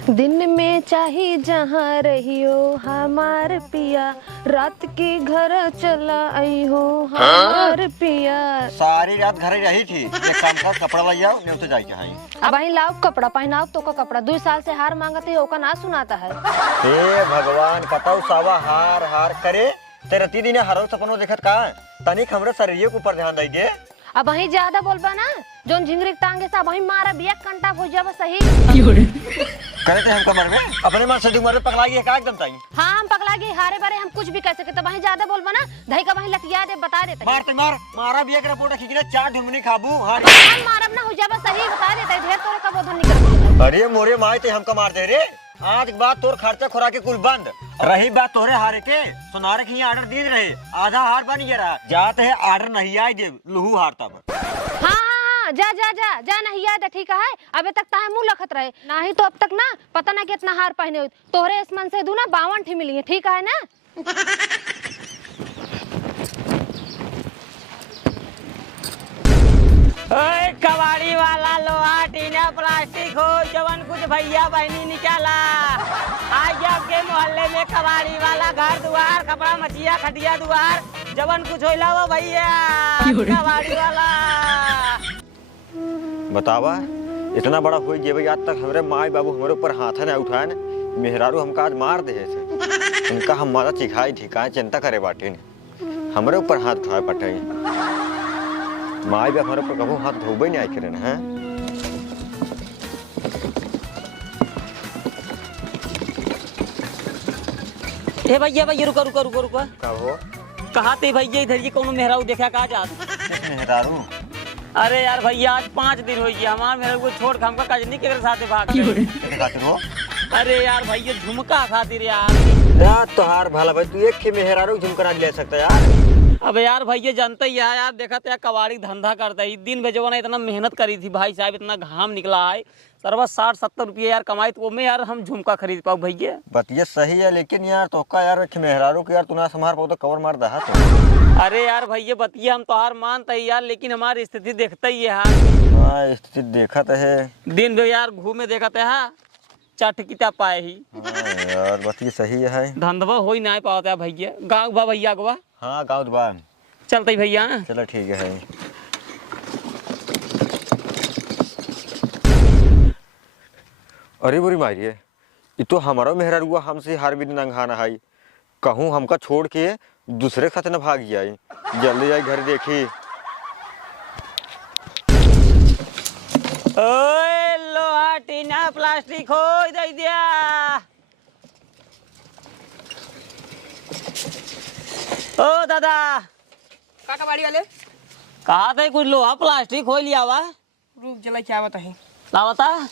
दिन में चाहे जहाँ रहियो हमार पिया, रात के घर चला आई हो हमार पिया। सारी रात घर रही थी, एक काम कर कपड़ा ले आओ, नहीं तो जाई के हाई। अब वही लाओ कपड़ा पहनाओ तो का कपड़ा 2 साल से हार मांगते हो का ना सुनाता है। हे भगवान कताऊ सावा हार हार करे ते रति दिन हरो सपनो देखत का तनिक हमरे शरीर के ऊपर ध्यान दई दे। अब वही ज्यादा बोलबा ना जोन झिंगरी टांगे सा वही मारा बिया कंटा हो जावा सही। करे थे हमका मरबे अपने मन से मरबे पगला गई का एकदम ताई। हां हम पगला गए हारे बारे हम कुछ भी कर सकते वही ज्यादा बोलबा ना धई का वही लतिया दे बता देते। मारते मारा बिया के रिपोर्ट खींच 4 ढुमनी खाबू। हां हम मारब ना हो जावा सही बता देते ढेर तोरे का बोधन निकल। अरे मोरे माई ते हमका मार दे रे। आज के बाद तोर खर्चा खुरा के कुल बंद रही। बात तोरे हारे के सुनारे के ऑर्डर दे रहे आधा हार बन गया जाते है ऑर्डर नहीं आई दे लहू हार तब। हाँ जा जा जा जा नहीं याद है ठीक है। अबे तक ताहे मुंह लखत रहे नहीं तो अब तक ना पता ना कितना हार पहने हुए तोहरे इस मन से दू ना 52 ठी मिली है ठीक है ना। ओए कबाड़ी वाला लोहा टीना प्लास्टिक हो जवन कुछ भैया बहनी निकाला। आज आपके मोहल्ले में कबाड़ी वाला घर द्वार कपड़ा मचिया खटिया द्वार जवन कुछ होइला वो भैया कबाड़ी वाला। बतावा इतना बड़ा हो गए आज तक हमारे माई बाबू हमारे ऊपर हाथ न उठाए न मेहरारू हमका आज मार दे थे। उनका हम मारा चिखाई थी का चिंता करे बाटे हमारे ऊपर हाथ उठाए पटे माई बाप हमारे ऊपर कभी हाथ धोबे नहीं आए करे ना। ए भैया भैया रुको रुको रुको रुको का हो कहा थे भैया इधर ये कौन मेहरारू देखा का जा। मेहरारू अरे यार भैया आज 5 दिन हो गया हमार मेहरारू को छोड़ हमका कजनी के साथ भाग गए। खातिर हो अरे यार भैया झुमका खातिर यार तोहार भला भाई तू एक के मेहरारू झुमका ले सकता यार। अब यार भैया जानते ही है यार देखा तो यार कबाड़ी धंधा करता है दिन भेजवा इतना मेहनत करी थी भाई साहब इतना घाम निकला है सरवा 60-70 रुपये यार कमाई तो में यार हम झुमका खरीद पाओ भैया। बात ये सही है लेकिन यार तो का यार मेहरारू को यार तू ना संभाल पाओ तो कवर मार दहा तो। अरे यार भैया बतिया हम तो हार मानते ही यार लेकिन हमारी स्थिति देखते ही है यार। हाँ स्थिति देखा तो है दिन भर यार घूमे देखा तो है चट किता पाए ही। यार बात ये सही है धंधवा हो ही ना पाता है भैया गाँव बा भैया गवा। हाँ गाँव दुबा चलते भैया चलो ठीक है। अरे बुरी मारिए ये तो हमारा मेहरारुआ हमसे हार भी नंगाना है कहूँ हमका छोड़ के दूसरे खाते न भाग जाए जल्दी आई घर देखी। ओए लोहा टीना प्लास्टिक हो दे दिया। ओ दादा का कबाड़ी वाले कहा थे कुछ लोहा प्लास्टिक हो लिया हुआ रुक जला क्या बता है ला बता।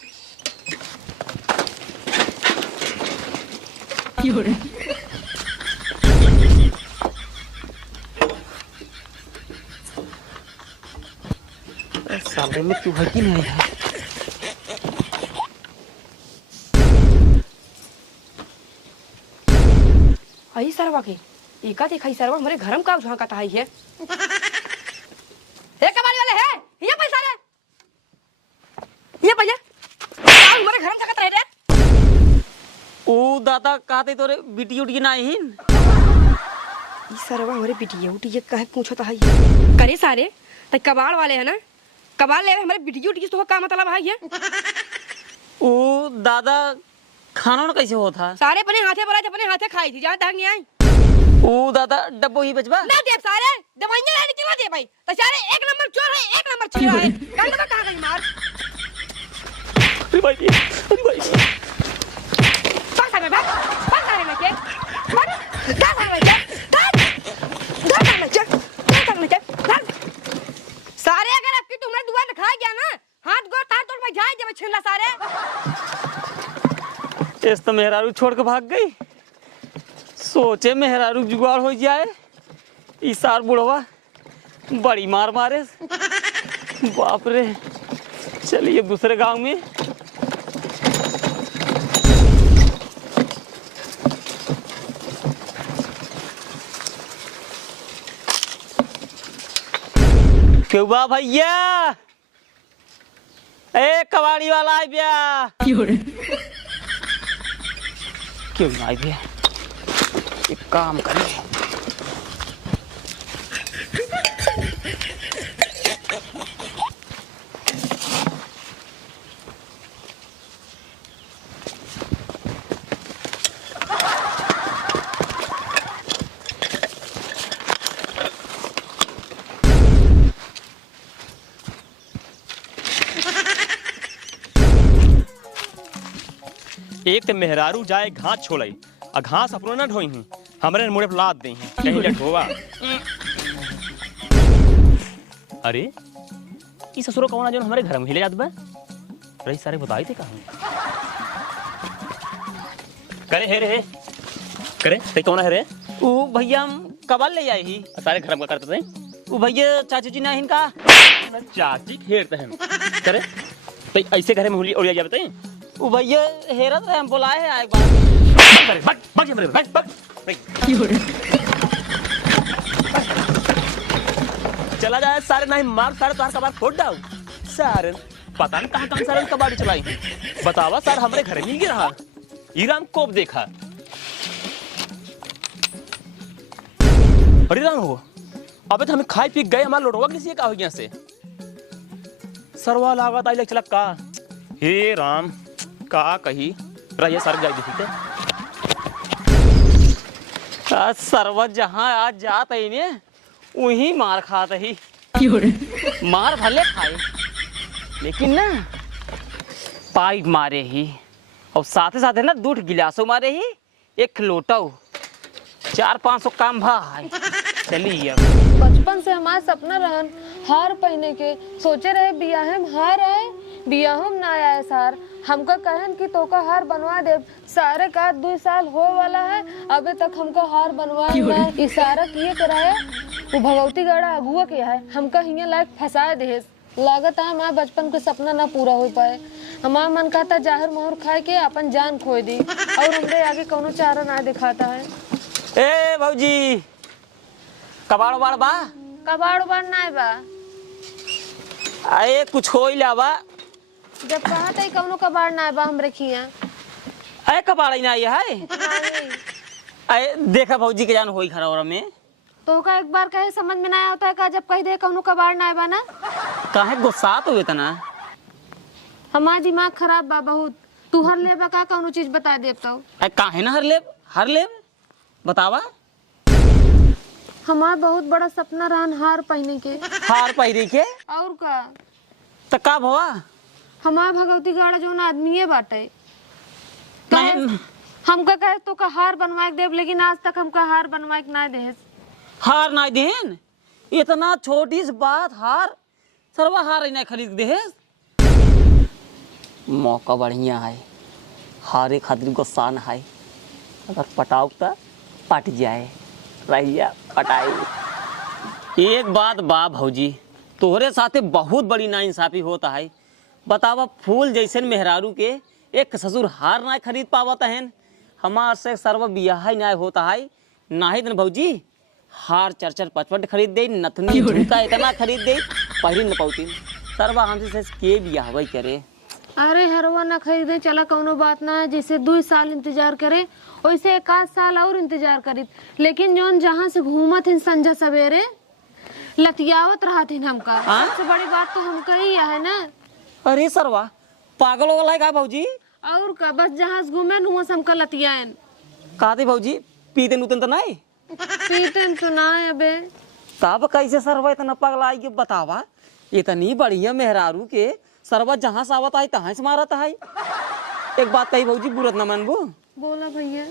साले में तू है कि नहीं है। आई सरवा के एका देखा सरवा हमारे घरम का झांकता है ये कबाड़ी वाले है ये पैसा रे ये भैया हमारे घरम झांकता है रे। ओ दादा कहते तोरे बिटी उटी नहीं ये सरवा हमारे बिटिया उटिया काहे पूछता है करे सारे त कबाड़ वाले है ना कबाड़ ले हमारे बिटिया उटिया तो का मतलब है ये। ओ दादा खाना कैसे होता सारे अपने हाथे बोला अपने हाथे खाई थी जहां तक नहीं आई। ओ दादा डब्बो ही बचबा ना दे सारे दवाइयां है निकला दे भाई तो सारे 1 नंबर चोर है 1 नंबर चोर है कंड में कहां गई मार। अरे भाई पासा में भाग पासा में के मार का सारे के सारे अगर आपकी तुमने दुआ दिखा गया ना हाथ गोड़ तार तोड़ में जाए जब छिलना सारे। इस तो मेहरारू छोड़ के भाग गई सोचे मेहरारू जुगाड़ हो जाए इसार बुढ़वा बड़ी मार मारे बाप रे। चलिए दूसरे गांव में क्यों बा भैया ए कबाड़ी वाला आ गया क्यों आई भी एक काम करिए। एक तो मेहरारू जाए घास छोड़ई आ घास अपनो न ढोई ही हमरे मुड़े पर लाद दे ही कहीं लठोवा। अरे ई ससुरो कौन जो हमारे घर में हिले जात बा रही सारे बताई थे कहां करे हे रे करे ते कौन है रे वो भैया हम कबाल ले आई ही सारे घर में करते थे वो भैया चाची जी ना इनका चाची घेरते हैं करे ते ऐसे घरे में हुली और जाते हैं वो भैया हेरा तो हम बुलाए हैं एक बार बग हमरे बग चला जाए सारे नहीं मार सारे तार कबाड़ फोड़ डाउ सारे पता नहीं कहां सारे कबाड़ी चलाई बतावा सर हमरे घर में ही गिरा ईराम कोप देखा अरे राम हो अबे तो हमें खाई पी गए हमारा लोटवा किसी का हो गया से सरवा लागत आई चला का हे राम का कही रहिए सर जाए ठीक है आज सरवत जहाँ आज जात है ने वही मार खात ही मार भले खाए लेकिन ना पाई मारे ही और साथे साथे ना 2 गिलासों मारे ही 1 लोटा 400-500 काम भाई चलिए अब बचपन से हमारा सपना रहन हार पहने के सोचे रहे बियाह में हार आए बियाह में ना आए सार हमका कहन कि तोका हार बनवा दे सारे का 2 साल हो वाला है अबे तक हमका हार बनवाए ना इशारा किए कराया वो भगवती गड़ा अगुआ किया है हमका हिया लायक फंसाए दे लागत है हमारा बचपन के सपना ना पूरा हो पाए हमारा मन कहता जाहिर मोहर खाए के अपन जान खो दी और हमरे आगे कोनो चारा ना दिखाता है। ए भौजी कबाड़ उबाड़ बा कबाड़ उबाड़ ना बा आए कुछ हो ही लावा जब कहा था कौनो कबाड़ ना बा हमरे खिया अरे कबाड़ ही ना है अरे देखा भौजी के जान होई खरा और में तो का एक बार कहे समझ में ना आया होता है का जब कह दे कौनो कबाड़ ना बा ना काहे गुस्सा तो हुए तना हमारा दिमाग खराब बा बहुत तू हर ले बा का कौनो चीज बता दे तो अरे काहे ना हर ले बतावा हमारा बहुत बड़ा सपना रहन हार पहने के हार पहिरी के और का तो का भवा हमारा भगवती गाड़ा जो ना आदमी है बाटे नहीं हमका कहे तो का हार बनवाए के देव लेकिन आज तक हमका हार बनवाए के ना दे हार ना देन इतना छोटी सी बात हार सरवा हार ही नहीं खरीद दे मौका बढ़िया है हारे खातिर गुस्सा न है अगर पटाओ तो पट जाए रहिया पटाई एक बात बा भौजी तोहरे साथे बहुत बड़ी नाइंसाफी होता है बतावा फूल जैसे मेहरारू के एक ससुर हार ना खरीद पावत है हमार से सर्व बियाह ही ना होता है ना ही दिन भौजी हार 4-5 खरीद दे नथनी झुमका इतना खरीद दे पहिरी न पौती सर्वा हमसे से के बियाह वही करे अरे हरवा ना खरीदे चला कौनो बात ना है जैसे 2 साल इंतजार करे वैसे 1 साल और इंतजार करी लेकिन जोन जहाँ से घूमत हिन संझा सवेरे लतियावत रहत हिन हमका सबसे बड़ी बात तो हमका ही है ना। अरे सरवा पागल वाला है का भौजी और का बस जहाँ से घूमे न से हमका लतियान कहते भौजी पीते नूतन तो नहीं पीते तो ना अबे तब कैसे सरवा इतना पगला आई बतावा इतनी बढ़िया मेहरारू के सरवा जहाँ से आवत आई तहाँ से मारत है एक बात कही भौजी बुरा न मानबू बोला भैया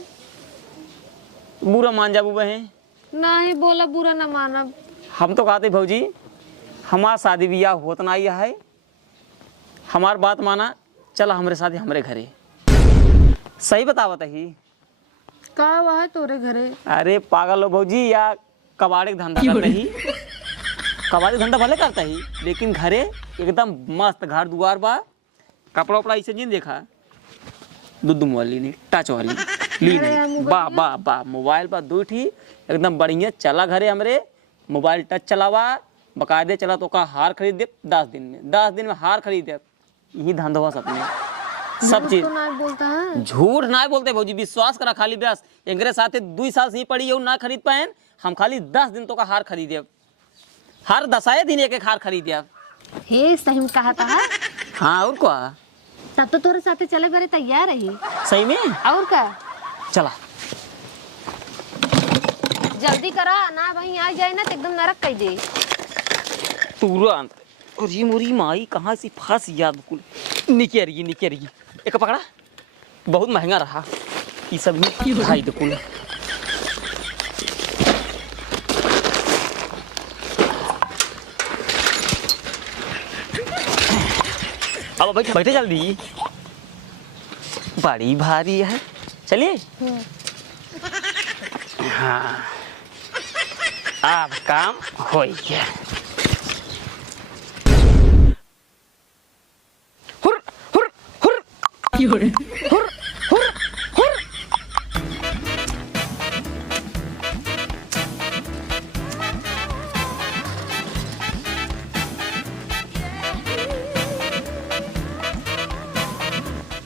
बुरा मान जाबू बहन ना ही बोला बुरा ना मानब हम तो कहते भौजी हमारा शादी ब्याह होत ना है हमार बात माना चला हमरे साथ हमरे घरे सही बतावत ही का हुआ है तोरे घरे अरे पागल हो भौजी या कबाड़े का धंधा करते ही कबाड़ी धंधा भले करता ही लेकिन घरे एकदम मस्त घर दुआर बा कपड़ा उपड़ा ऐसे नहीं देखा दूध वाली नहीं टच वाली ली नहीं बा बा बा मोबाइल पर 2 ठी एकदम बढ़िया चला घरे हमरे मोबाइल टच चलावा बकायदे चला तो का हार खरीद दे 10 दिन में हार खरीद दे यही धंधा हुआ सपने सब चीज तो ना बोलता है। झूठ ना बोलते भौजी, विश्वास करा खाली बस। एकरे साथे 2 साल से ही पड़ी हो ना खरीद पाए, हम खाली 10 दिन तो का हार खरीदे, हर 10 दिन एक हार खरीदे। हे सही में कहा था। हाँ और क्या, तब तो तोरे साथे चले बरे तैयार रही। सही में और का चला जल्दी करा ना भाई, आ जाए ना तो एकदम नरक कर दे। तुरंत। और ये मोरी माई कहाँ से फंस गया, बिल्कुल निके रही। एक पकड़ा, बहुत महंगा रहा ये सब ही भाई बिल्कुल। अब बैठे जल्दी, बड़ी भारी है, चलिए। हाँ अब काम हो गया। हुर हुर हुर हुर हुर हुर।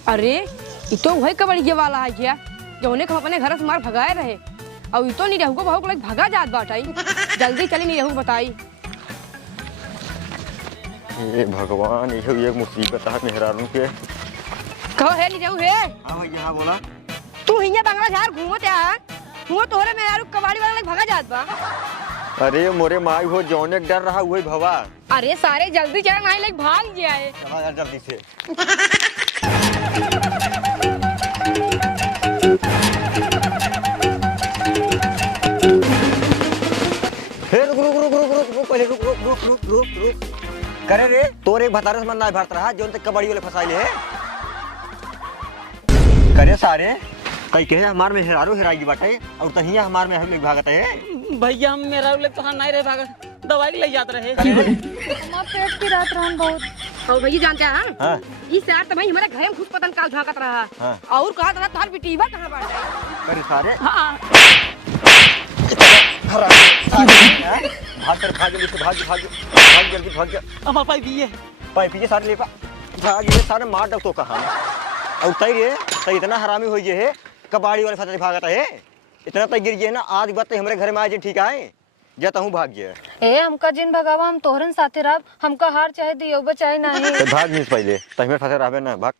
अरे ये तो वही कबड़िया वाला है क्या, जो उन्हें हम अपने घर से मार भगाए रहे, और ये तो नहीं रहू को बहु को लग भगा जात बाटाई। जल्दी चली नहीं रहू बताई। हे भगवान, ये एक मुसीबत है मेहरारू के। कहो है नहीं रहू है। हाँ भैया, हाँ बोला। तू हिया बंगला झार घूमत है, तू तोरे में यार कबाड़ी वाला लग भगा जात बा। अरे मोरे माई हो, जौने डर रहा वही भवा। अरे सारे जल्दी चल नहीं लग भाग गया है। चला यार जल्दी से। हे रुक रुक रुक रुक रुक रुक पहले रुक रुक रुक रुक रुक रुक। करे रे, तोरे एक भतारस मन ना भरत रहा, जोन तक कबड्डी वाले फसाइले है। करे सारे कई कहे हमार में हेरारो हेराई बाटे, और तहिया हमार में हम लोग भागत है। भैया हम मेरा लोग तो नहीं रहे भागत, दवाई ले जाते रहे। हमार पेट की रात रहन बहुत। और भैया जानते हैं हाँ इस यार तो भाई हमारे घर में खुद पतन काल झांकत रहा। हाँ। और कहा था तुम्हारी बेटीवा कहाँ बाटा। करे सारे हाँ भाग कर भाग जल्दी से, भाग भाग भाग जल्दी भाग जा। हमारे पास भी है। पाइप ये सारे ले पा भाग, ये सारे मार दो तो कहाँ। और तई रे तई इतना हरामी हो जे है, कबाड़ी वाले फतह भागता है इतना तई गिर जे ना। आज बात हमारे घर में आज ठीक आए जाता हूँ भाग गया। ए हमका जिन भगावा हम तोहरन साथे रह, हमका हार चाहे दियो बचाए नहीं। तो भाग नहीं पहले तही में फंसे रहबे ना, भाग।